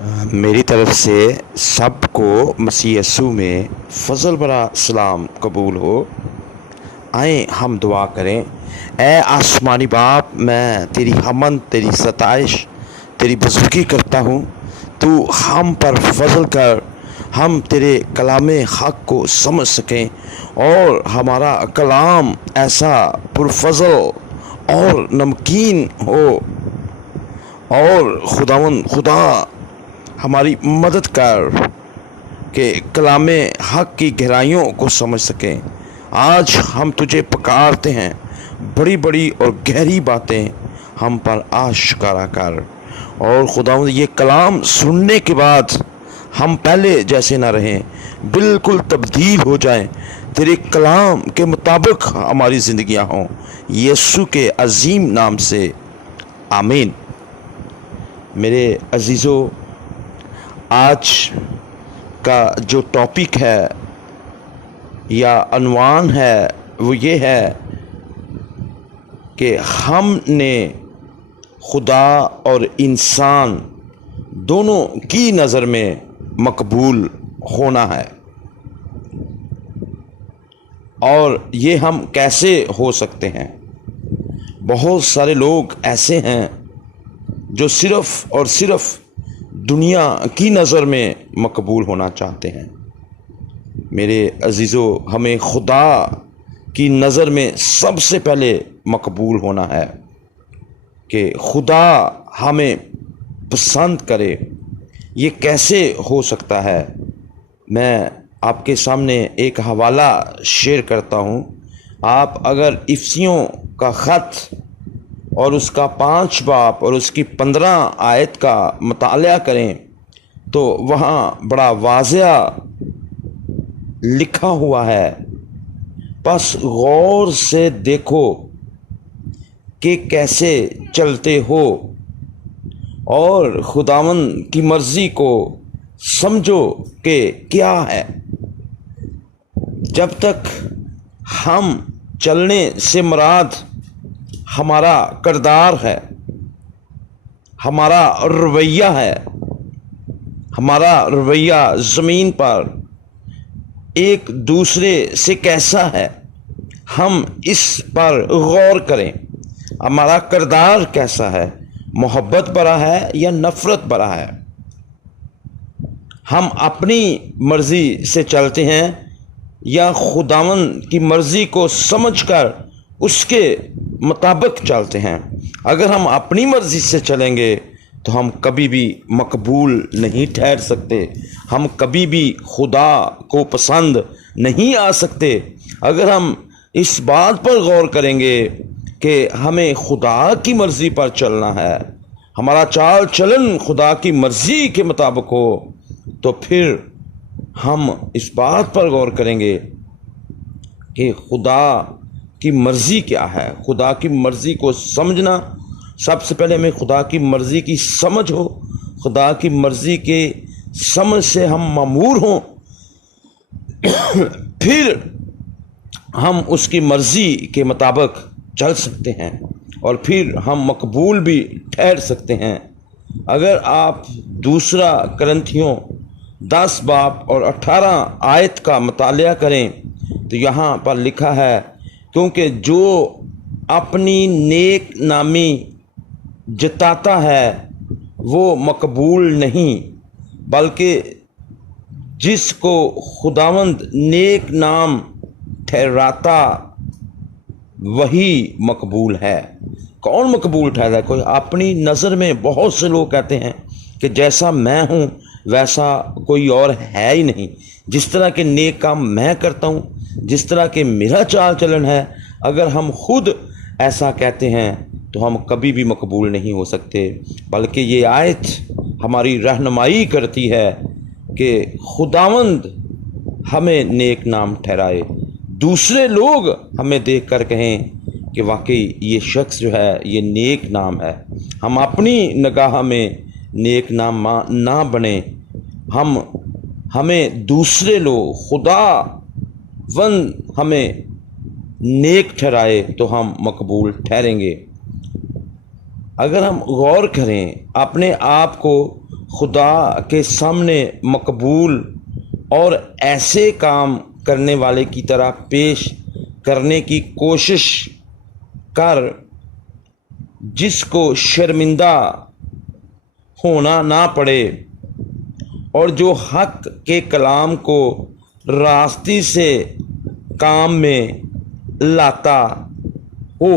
میری طرف سے سب کو مسیح یسوع میں فضل بھرا سلام قبول ہو۔ آئیں ہم دعا کریں۔ اے آسمانی باپ، میں تیری حمد، تیری ستائش، تیری بزرگی کرتا ہوں۔ تو ہم پر فضل کر، ہم تیرے کلام حق کو سمجھ سکیں اور ہمارا کلام ایسا پرفضل اور نمکین ہو۔ اور خدا ہماری مدد کر کہ کلام حق کی گہرائیوں کو سمجھ سکیں۔ آج ہم تجھے پکارتے ہیں، بڑی بڑی اور گہری باتیں ہم پر آشکارا کر۔ اور خداوند یہ کلام سننے کے بعد ہم پہلے جیسے نہ رہیں، بالکل تبدیل ہو جائیں، تیرے کلام کے مطابق ہماری زندگیاں ہوں، یسوع کے عظیم نام سے آمین۔ میرے عزیزو، آج کا جو ٹاپک ہے یا عنوان ہے وہ یہ ہے کہ ہم نے خدا اور انسان دونوں کی نظر میں مقبول ہونا ہے۔ اور یہ ہم کیسے ہو سکتے ہیں؟ بہت سارے لوگ ایسے ہیں جو صرف اور صرف دنیا کی نظر میں مقبول ہونا چاہتے ہیں۔ میرے عزیزو، ہمیں خدا کی نظر میں سب سے پہلے مقبول ہونا ہے کہ خدا ہمیں پسند کرے۔ یہ کیسے ہو سکتا ہے؟ میں آپ کے سامنے ایک حوالہ شیئر کرتا ہوں۔ آپ اگر افسیوں کا خط اور اس کا 5 باب اور اس کی 15 آیت کا مطالعہ کریں تو وہاں بڑا واضح لکھا ہوا ہے، پس غور سے دیکھو کہ کیسے چلتے ہو اور خداوند کی مرضی کو سمجھو کہ کیا ہے۔ جب تک ہم چلنے سے مراد ہمارا کردار ہے، ہمارا رویہ ہے، ہمارا رویہ زمین پر ایک دوسرے سے کیسا ہے، ہم اس پر غور کریں۔ ہمارا کردار کیسا ہے، محبت بھرا ہے یا نفرت بھرا ہے؟ ہم اپنی مرضی سے چلتے ہیں یا خداوند کی مرضی کو سمجھ کر اس کے مطابق چلتے ہیں؟ اگر ہم اپنی مرضی سے چلیں گے تو ہم کبھی بھی مقبول نہیں ٹھہر سکتے، ہم کبھی بھی خدا کو پسند نہیں آ سکتے۔ اگر ہم اس بات پر غور کریں گے کہ ہمیں خدا کی مرضی پر چلنا ہے، ہمارا چال چلن خدا کی مرضی کے مطابق ہو، تو پھر ہم اس بات پر غور کریں گے کہ خدا کی مرضی کیا ہے۔ خدا کی مرضی کو سمجھنا، سب سے پہلے ہمیں خدا کی مرضی کی سمجھ ہو، خدا کی مرضی کے سمجھ سے ہم مامور ہوں، پھر ہم اس کی مرضی کے مطابق چل سکتے ہیں اور پھر ہم مقبول بھی ٹھہر سکتے ہیں۔ اگر آپ دوسرا کرنتھیوں 10 باب اور 18 آیت کا مطالعہ کریں تو یہاں پر لکھا ہے، کیونکہ جو اپنی نیک نامی جتاتا ہے وہ مقبول نہیں، بلکہ جس کو خداوند نیک نام ٹھہراتا وہی مقبول ہے۔ کون مقبول ٹھہرا ہے؟ کوئی اپنی نظر میں بہت سے لوگ کہتے ہیں کہ جیسا میں ہوں ویسا کوئی اور ہے ہی نہیں، جس طرح کے نیک کام میں کرتا ہوں، جس طرح کہ میرا چال چلن ہے، اگر ہم خود ایسا کہتے ہیں تو ہم کبھی بھی مقبول نہیں ہو سکتے۔ بلکہ یہ آیت ہماری رہنمائی کرتی ہے کہ خداوند ہمیں نیک نام ٹھہرائے، دوسرے لوگ ہمیں دیکھ کر کہیں کہ واقعی یہ شخص جو ہے یہ نیک نام ہے۔ ہم اپنی نگاہ میں نیک نام نہ بنیں، ہمیں دوسرے لوگ، خداوند ہمیں نیک ٹھہرائے تو ہم مقبول ٹھہریں گے۔ اگر ہم غور کریں، اپنے آپ کو خدا کے سامنے مقبول اور ایسے کام کرنے والے کی طرح پیش کرنے کی کوشش کر جس کو شرمندہ ہونا نہ پڑے، اور جو حق کے کلام کو راستی سے کام میں لاتا ہو۔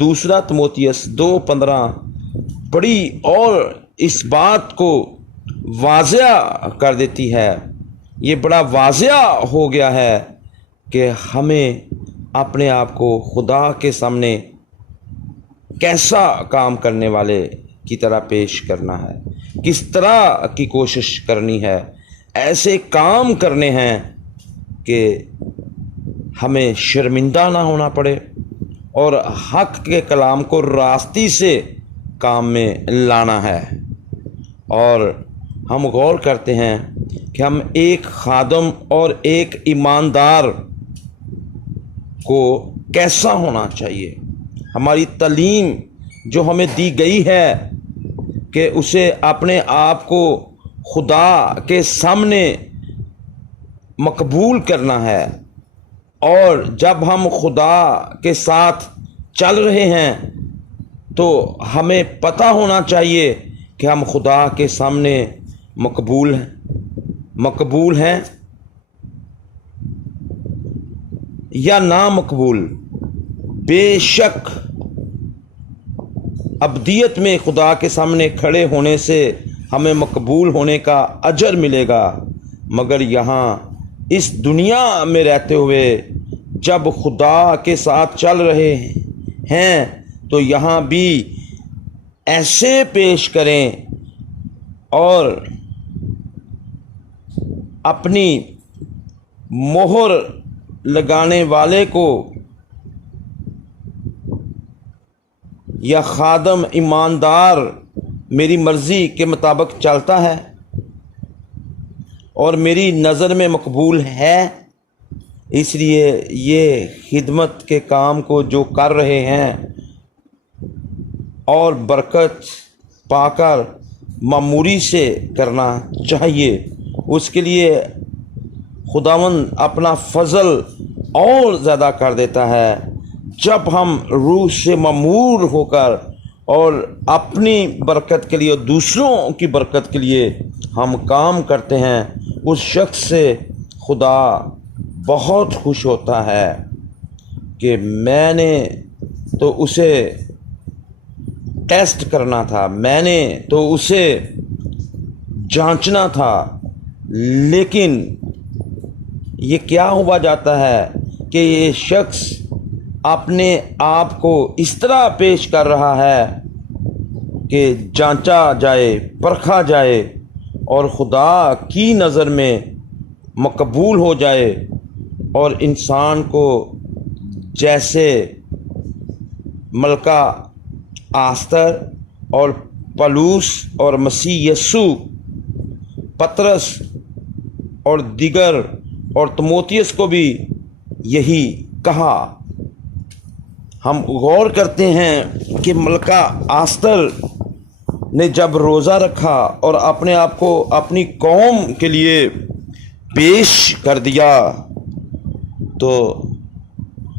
دوسرا تموتھیوس 2:15 بڑی اور اس بات کو واضح کر دیتی ہے، یہ بڑا واضح ہو گیا ہے کہ ہمیں اپنے آپ کو خدا کے سامنے کیسا کام کرنے والے کی طرح پیش کرنا ہے، کس طرح کی کوشش کرنی ہے، ایسے کام کرنے ہیں کہ ہمیں شرمندہ نہ ہونا پڑے اور حق کے کلام کو راستی سے کام میں لانا ہے۔ اور ہم غور کرتے ہیں کہ ہم ایک خادم اور ایک ایماندار کو کیسا ہونا چاہیے۔ ہماری تعلیم جو ہمیں دی گئی ہے کہ اسے اپنے آپ کو خدا کے سامنے مقبول کرنا ہے، اور جب ہم خدا کے ساتھ چل رہے ہیں تو ہمیں پتہ ہونا چاہیے کہ ہم خدا کے سامنے مقبول ہیں یا نامقبول۔ بے شک ابدیت میں خدا کے سامنے کھڑے ہونے سے ہمیں مقبول ہونے کا اجر ملے گا، مگر یہاں اس دنیا میں رہتے ہوئے جب خدا کے ساتھ چل رہے ہیں تو یہاں بھی ایسے پیش کریں اور اپنی مہر لگانے والے کو یا خادم ایماندار میری مرضی کے مطابق چلتا ہے اور میری نظر میں مقبول ہے، اس لیے یہ خدمت کے کام کو جو کر رہے ہیں اور برکت پا کر معمولی سے کرنا چاہیے، اس کے لیے خداوند اپنا فضل اور زیادہ کر دیتا ہے جب ہم روح سے معمور ہو کر اور اپنی برکت کے لیے اور دوسروں کی برکت کے لیے ہم کام کرتے ہیں۔ اس شخص سے خدا بہت خوش ہوتا ہے کہ میں نے تو اسے ٹیسٹ کرنا تھا، میں نے تو اسے جانچنا تھا، لیکن یہ کیا ہوا جاتا ہے کہ یہ شخص اپنے آپ کو اس طرح پیش کر رہا ہے کہ جانچا جائے، پرکھا جائے اور خدا کی نظر میں مقبول ہو جائے، اور انسان کو جیسے ملکہ آستر اور پلوس اور مسیح یسوع، پطرس اور دیگر اور تموتھیوس کو بھی یہی کہا۔ ہم غور کرتے ہیں کہ ملکہ آستر نے جب روزہ رکھا اور اپنے آپ کو اپنی قوم کے لیے پیش کر دیا تو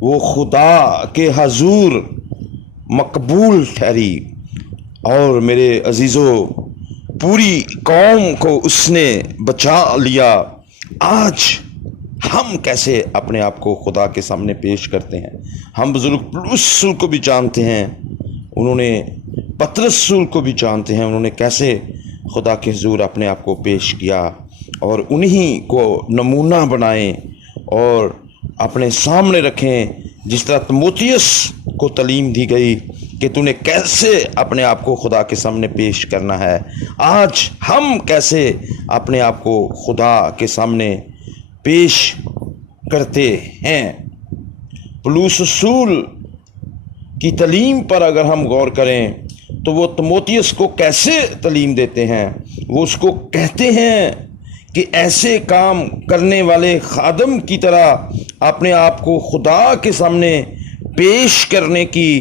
وہ خدا کے حضور مقبول ٹھہری، اور میرے عزیزو پوری قوم کو اس نے بچا لیا۔ آج ہم کیسے اپنے آپ کو خدا کے سامنے پیش کرتے ہیں؟ ہم بزرگ پولس رسول کو بھی جانتے ہیں، انہوں نے پطرس رسول کو بھی جانتے ہیں، انہوں نے کیسے خدا کے حضور اپنے آپ کو پیش کیا، اور انہی کو نمونہ بنائیں اور اپنے سامنے رکھیں، جس طرح تموتھیوس کو تعلیم دی گئی کہ تو نے کیسے اپنے آپ کو خدا کے سامنے پیش کرنا ہے۔ آج ہم کیسے اپنے آپ کو خدا کے سامنے پیش کرتے ہیں؟ پولس رسول کی تعلیم پر اگر ہم غور کریں تو وہ تموتھیوس کو کیسے تعلیم دیتے ہیں؟ وہ اس کو کہتے ہیں کہ ایسے کام کرنے والے خادم کی طرح اپنے آپ کو خدا کے سامنے پیش کرنے کی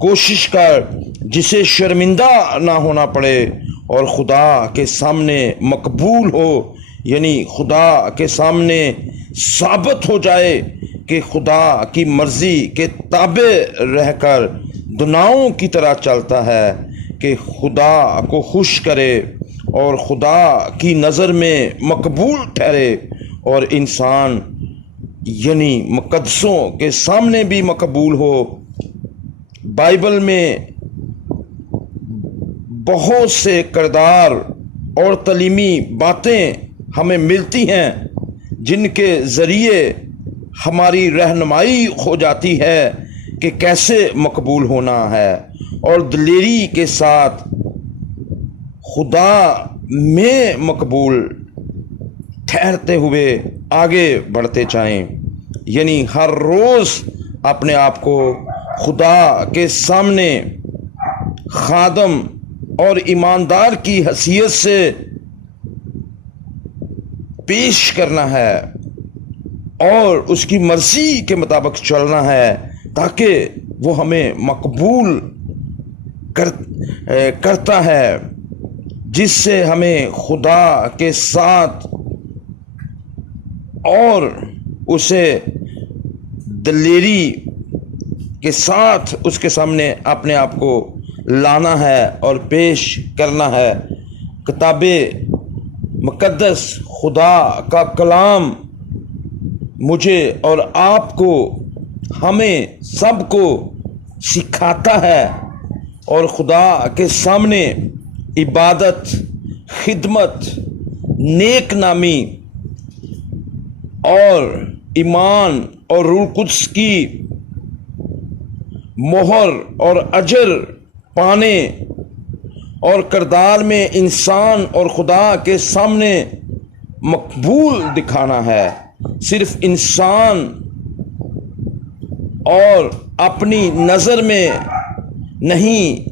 کوشش کر، جسے شرمندہ نہ ہونا پڑے اور خدا کے سامنے مقبول ہو، یعنی خدا کے سامنے ثابت ہو جائے کہ خدا کی مرضی کے تابع رہ کر دناؤں کی طرح چلتا ہے، کہ خدا کو خوش کرے اور خدا کی نظر میں مقبول ٹھہرے اور انسان یعنی مقدسوں کے سامنے بھی مقبول ہو۔ بائبل میں بہت سے کردار اور تعلیمی باتیں ہمیں ملتی ہیں جن کے ذریعے ہماری رہنمائی ہو جاتی ہے کہ کیسے مقبول ہونا ہے اور دلیری کے ساتھ خدا میں مقبول ٹھہرتے ہوئے آگے بڑھتے جائیں، یعنی ہر روز اپنے آپ کو خدا کے سامنے خادم اور ایماندار کی حیثیت سے پیش کرنا ہے اور اس کی مرضی کے مطابق چلنا ہے، تاکہ وہ ہمیں مقبول کرتا ہے، جس سے ہمیں خدا کے ساتھ اور اسے دلیری کے ساتھ اس کے سامنے اپنے آپ کو لانا ہے اور پیش کرنا ہے۔ کتاب مقدس، خدا کا کلام مجھے اور آپ کو، ہمیں سب کو سکھاتا ہے اور خدا کے سامنے عبادت، خدمت، نیک نامی اور ایمان اور روح القدس کی مہر اور اجر پانے اور کردار میں انسان اور خدا کے سامنے مقبول دکھانا ہے۔ صرف انسان اور اپنی نظر میں نہیں،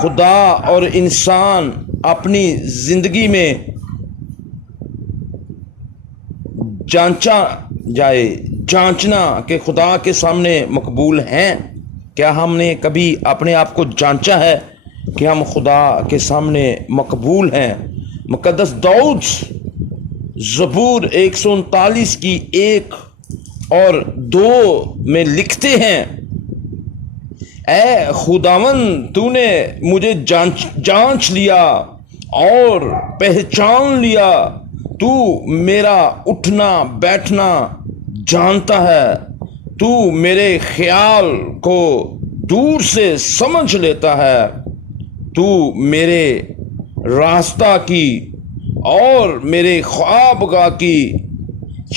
خدا اور انسان اپنی زندگی میں جانچنا کہ خدا کے سامنے مقبول ہیں۔ کیا ہم نے کبھی اپنے آپ کو جانچا ہے کہ ہم خدا کے سامنے مقبول ہیں؟ مقدس داؤد زبور 139 کی 1 اور 2 میں لکھتے ہیں، اے خداوند، تو نے مجھے جانچ لیا اور پہچان لیا، تو میرا اٹھنا بیٹھنا جانتا ہے، تو میرے خیال کو دور سے سمجھ لیتا ہے، تو میرے راستہ کی اور میرے خوابگاہ کی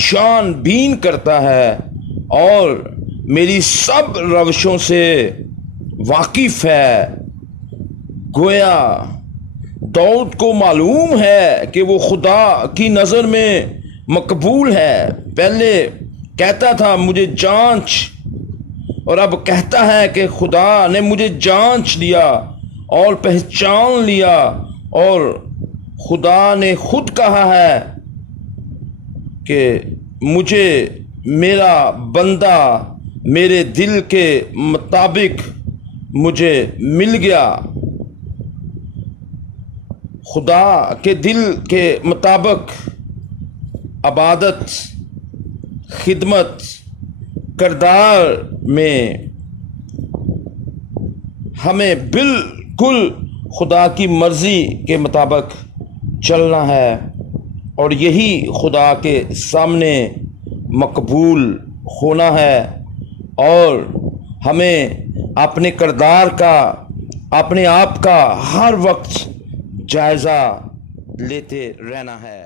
شان بین کرتا ہے اور میری سب روشوں سے واقف ہے۔ گویا داؤد کو معلوم ہے کہ وہ خدا کی نظر میں مقبول ہے۔ پہلے کہتا تھا مجھے جانچ، اور اب کہتا ہے کہ خدا نے مجھے جانچ لیا اور پہچان لیا، اور خدا نے خود کہا ہے کہ مجھے میرا بندہ میرے دل کے مطابق مجھے مل گیا۔ خدا کے دل کے مطابق عبادت، خدمت، کردار میں ہمیں بالکل خدا کی مرضی کے مطابق چلنا ہے، اور یہی خدا کے سامنے مقبول ہونا ہے، اور ہمیں اپنے کردار کا، اپنے آپ کا ہر وقت جائزہ لیتے رہنا ہے۔